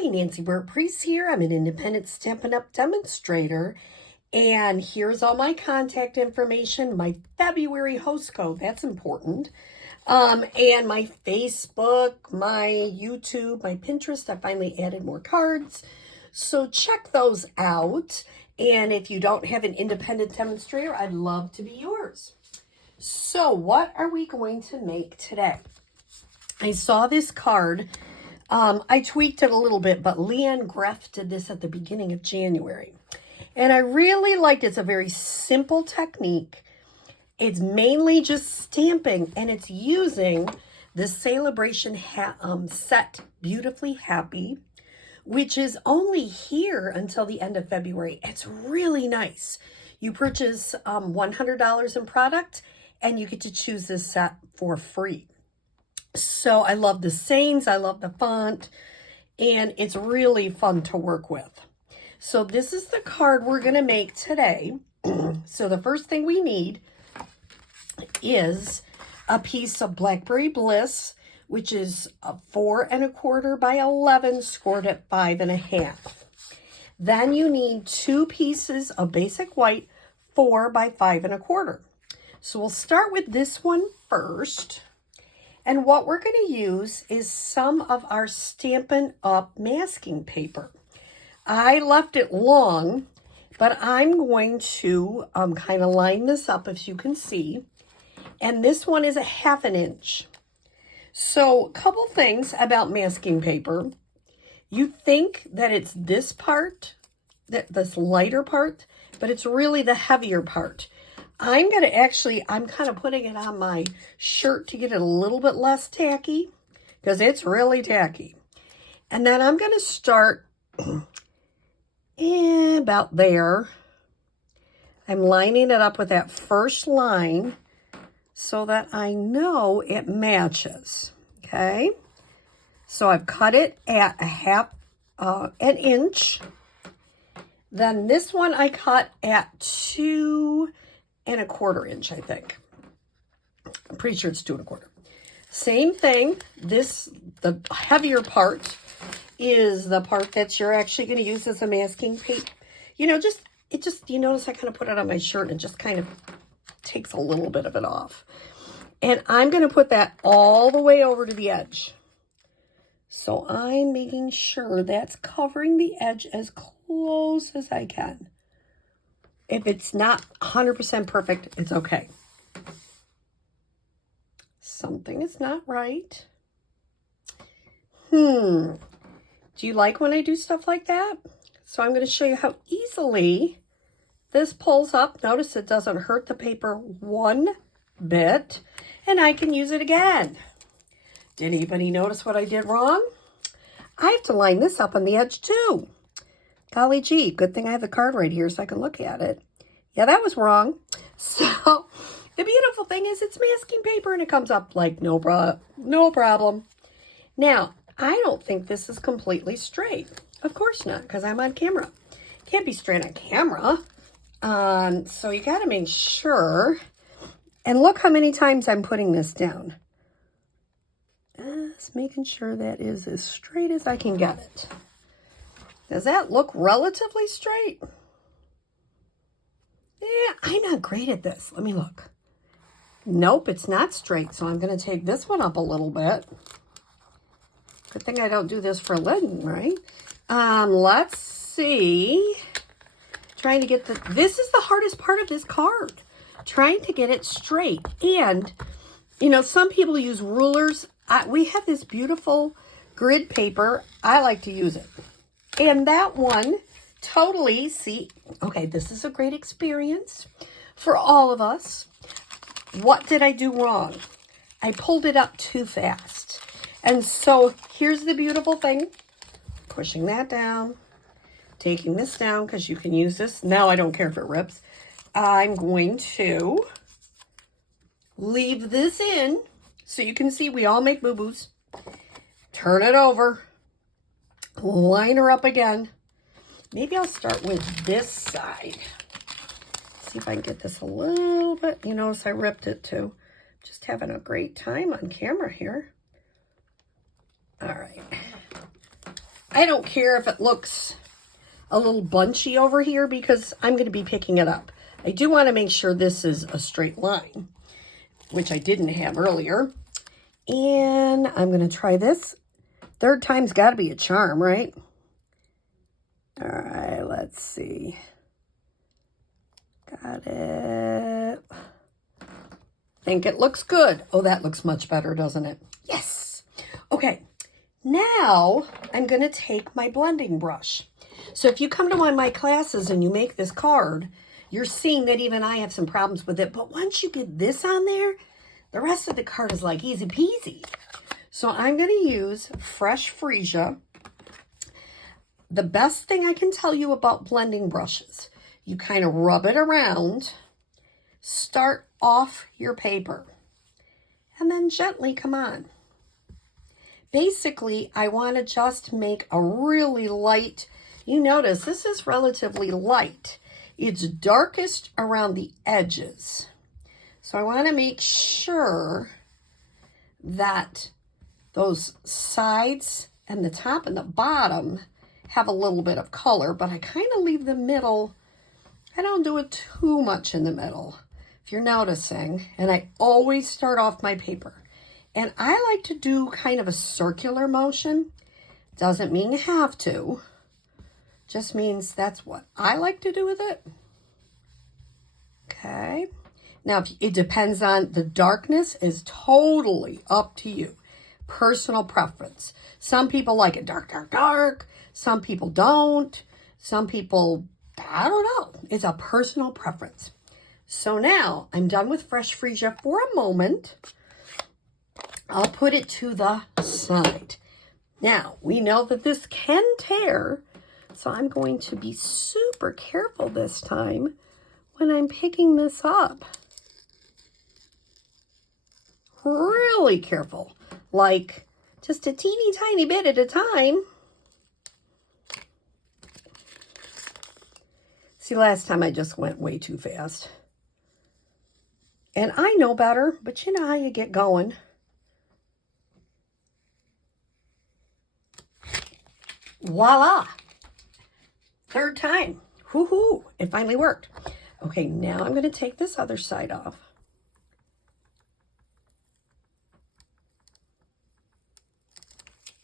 Hi, Nancy Burt-Preece here. I'm an independent Stampin' Up demonstrator. And here's all my contact information, my February host code, that's important. And my Facebook, my YouTube, my Pinterest. I finally added more cards. So check those out. And if you don't have an independent demonstrator, I'd love to be yours. So what are we going to make today? I saw this card. I tweaked it a little bit, but Lee Ann Graff did this at the beginning of January. And I really liked it. It's a very simple technique. It's mainly just stamping, and it's using the Celebration set Beautifully Happy, which is only here until the end of February. It's really nice. You purchase $100 in product, and you get to choose this set for free. So I love the sayings, I love the font, and it's really fun to work with. So this is the card we're going to make today. So the first thing we need is a piece of Blackberry Bliss, which is 4 1/4 by 11, scored at 5 1/2. Then you need 2 pieces of basic white, 4 by 5 1/4. So we'll start with this one first. And what we're going to use is some of our Stampin' Up masking paper. I left it long, but I'm going to kind of line this up, as you can see. And this one is a 1/2 inch. So a couple things about masking paper. You think that it's this part, this lighter part, but it's really the heavier part. I'm kind of putting it on my shirt to get it a little bit less tacky, because it's really tacky. And then I'm going to start about there. I'm lining it up with that first line so that I know it matches. Okay. So I've cut it at an inch. Then this one I cut at 2 1/4 inch, I think. I'm pretty sure it's 2 1/4. Same thing. The heavier part is the part that you're actually going to use as a masking tape. You notice I kind of put it on my shirt and it just kind of takes a little bit of it off. And I'm going to put that all the way over to the edge. So I'm making sure that's covering the edge as close as I can. If it's not 100% perfect, it's okay. Something is not right. Do you like when I do stuff like that? So I'm going to show you how easily this pulls up. Notice it doesn't hurt the paper one bit. And I can use it again. Did anybody notice what I did wrong? I have to line this up on the edge too. Golly gee, good thing I have the card right here so I can look at it. Yeah, that was wrong. So the beautiful thing is it's masking paper and it comes up like no problem. Now, I don't think this is completely straight. Of course not, because I'm on camera. Can't be straight on camera. So you got to make sure. And look how many times I'm putting this down. Just making sure that is as straight as I can get it. Does that look relatively straight? Yeah, I'm not great at this. Let me look. Nope, it's not straight. So I'm going to take this one up a little bit. Good thing I don't do this for a living, right? Let's see. Trying to get this is the hardest part of this card. Trying to get it straight. And, some people use rulers. We have this beautiful grid paper. I like to use it. And that one, totally, okay, this is a great experience for all of us. What did I do wrong? I pulled it up too fast. And so here's the beautiful thing. Pushing that down, taking this down, because you can use this. Now I don't care if it rips. I'm going to leave this in so you can see we all make boo-boos. Turn it over. Line her up again. Maybe I'll start with this side. See if I can get this a little bit. You notice I ripped it too. Just having a great time on camera here. All right. I don't care if it looks a little bunchy over here because I'm going to be picking it up. I do want to make sure this is a straight line, which I didn't have earlier. And I'm going to try this. Third time's got to be a charm, right? All right, let's see. Got it. Think it looks good. Oh, that looks much better, doesn't it? Yes. Okay, now I'm going to take my blending brush. So if you come to one of my classes and you make this card, you're seeing that even I have some problems with it. But once you get this on there, the rest of the card is like easy peasy. So I'm going to use Fresh Freesia. The best thing I can tell you about blending brushes, you kind of rub it around, start off your paper, and then gently come on. Basically, I want to just make a really light, you notice this is relatively light. It's darkest around the edges. So I want to make sure that those sides and the top and the bottom have a little bit of color, but I kind of leave the middle. I don't do it too much in the middle, if you're noticing. And I always start off my paper. And I like to do kind of a circular motion. Doesn't mean you have to. Just means that's what I like to do with it. Okay. Now, it depends on, the darkness is totally up to you. Personal preference. Some people like it dark, dark, dark. Some people don't. Some people, I don't know. It's a personal preference. So now I'm done with Fresh Freesia for a moment. I'll put it to the side. Now, we know that this can tear, so I'm going to be super careful this time when I'm picking this up. Really careful, like just a teeny tiny bit at a time. See, last time I just went way too fast. And I know better, but you know how you get going. Voila! Third time. Woohoo! It finally worked. Okay, now I'm going to take this other side off.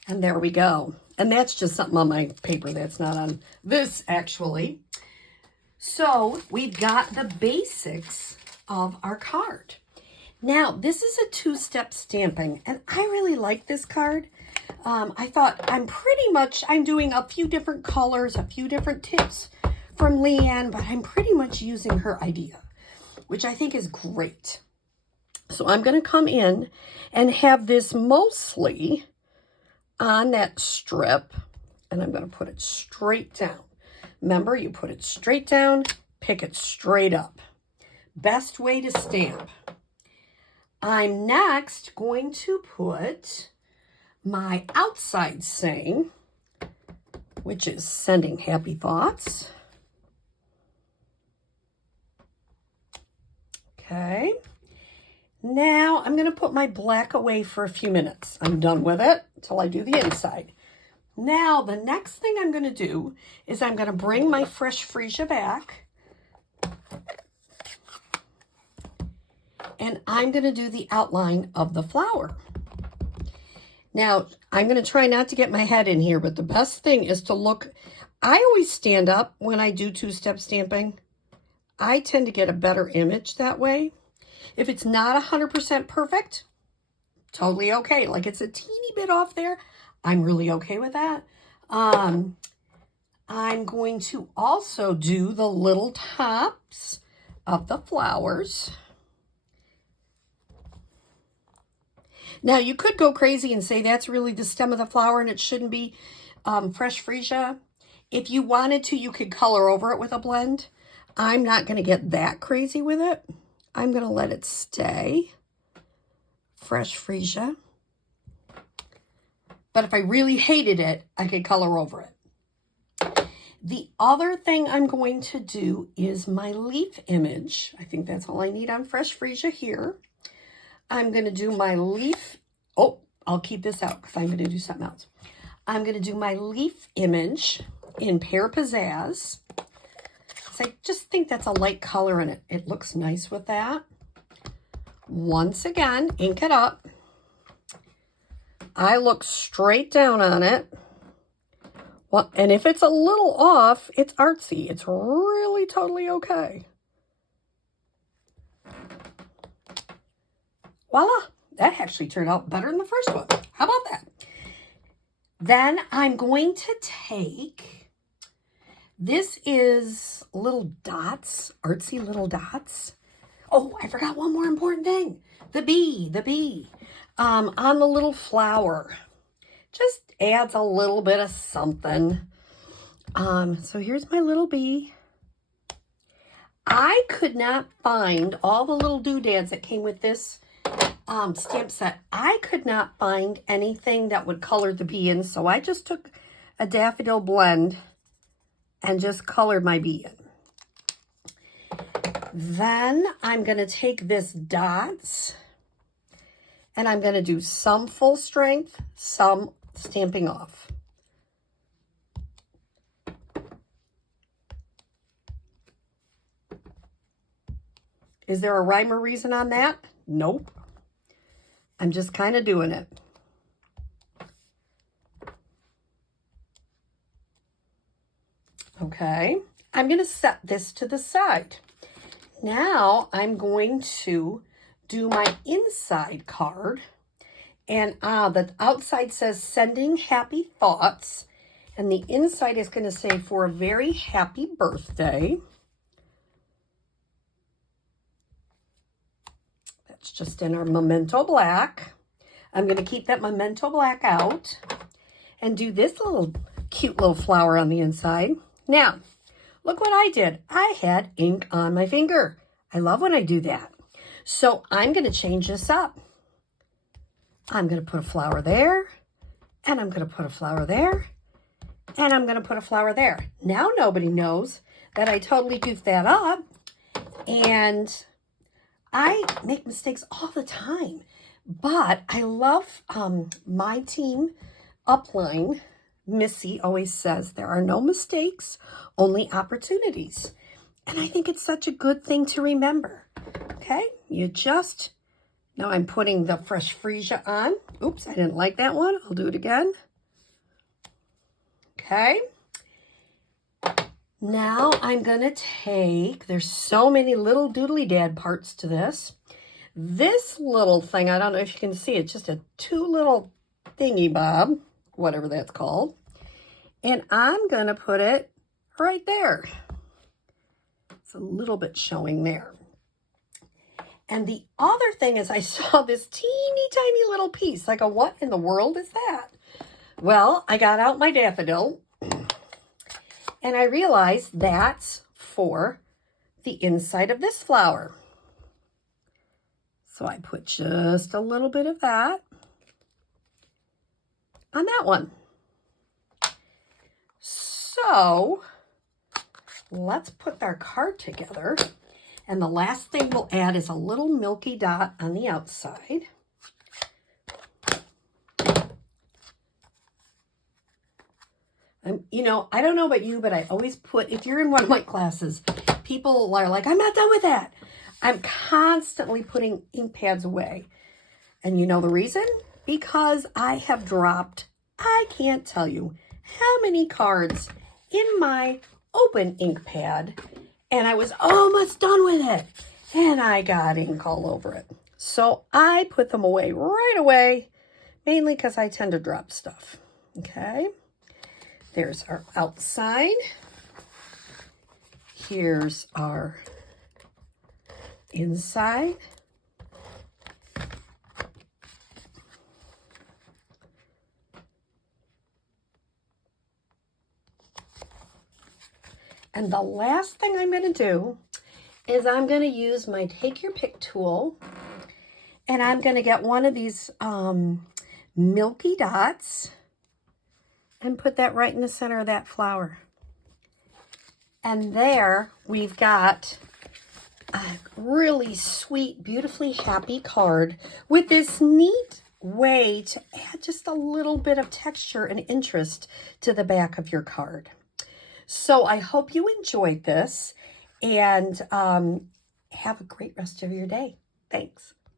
And there we go. And that's just something on my paper that's not on this, actually. So we've got the basics of our card. Now, this is a two-step stamping, and I really like this card. I thought I'm doing a few different colors, a few different tips from Lee Ann, but I'm pretty much using her idea, which I think is great. So I'm going to come in and have this mostly on that strip, and I'm going to put it straight down. Remember, you put it straight down, pick it straight up. Best way to stamp. I'm next going to put my outside saying, which is sending happy thoughts. Okay. Now I'm going to put my black away for a few minutes. I'm done with it until I do the inside. Now the next thing I'm going to do is I'm going to bring my Fresh Freesia back. And I'm going to do the outline of the flower. Now, I'm going to try not to get my head in here, but the best thing is to look. I always stand up when I do two-step stamping. I tend to get a better image that way. If it's not 100% perfect, totally okay. Like it's a teeny bit off there, I'm really okay with that. I'm going to also do the little tops of the flowers. Now, you could go crazy and say that's really the stem of the flower and it shouldn't be Fresh Freesia. If you wanted to, you could color over it with a blend. I'm not going to get that crazy with it. I'm going to let it stay Fresh Freesia. But if I really hated it, I could color over it. The other thing I'm going to do is my leaf image. I think that's all I need on Fresh Freesia here. I'm going to do my leaf. Oh, I'll keep this out because I'm going to do something else. I'm going to do my leaf image in Pear Pizzazz. So I just think that's a light color and it looks nice with that. Once again, ink it up. I look straight down on it. Well, and if it's a little off, it's artsy. It's really totally okay. Voila! That actually turned out better than the first one. How about that? Then I'm going to take, this is little dots, artsy little dots. Oh, I forgot one more important thing. The bee. On the little flower. Just adds a little bit of something. So here's my little bee. I could not find all the little doodads that came with this stamp set. I could not find anything that would color the bee in, so I just took a daffodil blend and just colored my bee in. Then I'm going to take this dots and I'm going to do some full strength, some stamping off. Is there a rhyme or reason on that? Nope. I'm just kind of doing it. Okay, I'm going to set this to the side. Now I'm going to do my inside card. And the outside says sending happy thoughts. And the inside is going to say for a very happy birthday. That's just in our Memento Black. I'm going to keep that Memento Black out and do this little cute little flower on the inside. Now, look what I did. I had ink on my finger. I love when I do that. So I'm going to change this up. I'm going to put a flower there, and I'm going to put a flower there, and I'm going to put a flower there. Now nobody knows that I totally goofed that up, and I make mistakes all the time. But I love my team upline. Missy always says there are no mistakes, only opportunities. And I think it's such a good thing to remember. Okay, now I'm putting the fresh freesia on. Oops, I didn't like that one. I'll do it again. Okay. Now I'm going to take, there's so many little doodly dad parts to this. This little thing, I don't know if you can see, it's just a two little thingy bob, whatever that's called. And I'm going to put it right there. It's a little bit showing there. And the other thing is I saw this teeny tiny little piece. Like, what in the world is that? Well, I got out my daffodil and I realized that's for the inside of this flower. So I put just a little bit of that on that one. So let's put our card together. And the last thing we'll add is a little milky dot on the outside. You know, I don't know about you, but I always put, if you're in one of my classes, people are like, I'm not done with that. I'm constantly putting ink pads away. And you know the reason? Because I have dropped, I can't tell you how many cards in my open ink pad. And I was almost done with it. And I got ink all over it. So I put them away right away, mainly because I tend to drop stuff. Okay. There's our outside. Here's our inside. And the last thing I'm going to do is I'm going to use my Take Your Pick tool. And I'm going to get one of these milky dots and put that right in the center of that flower. And there we've got a really sweet, beautifully happy card with this neat way to add just a little bit of texture and interest to the back of your card. So I hope you enjoyed this, and have a great rest of your day. Thanks.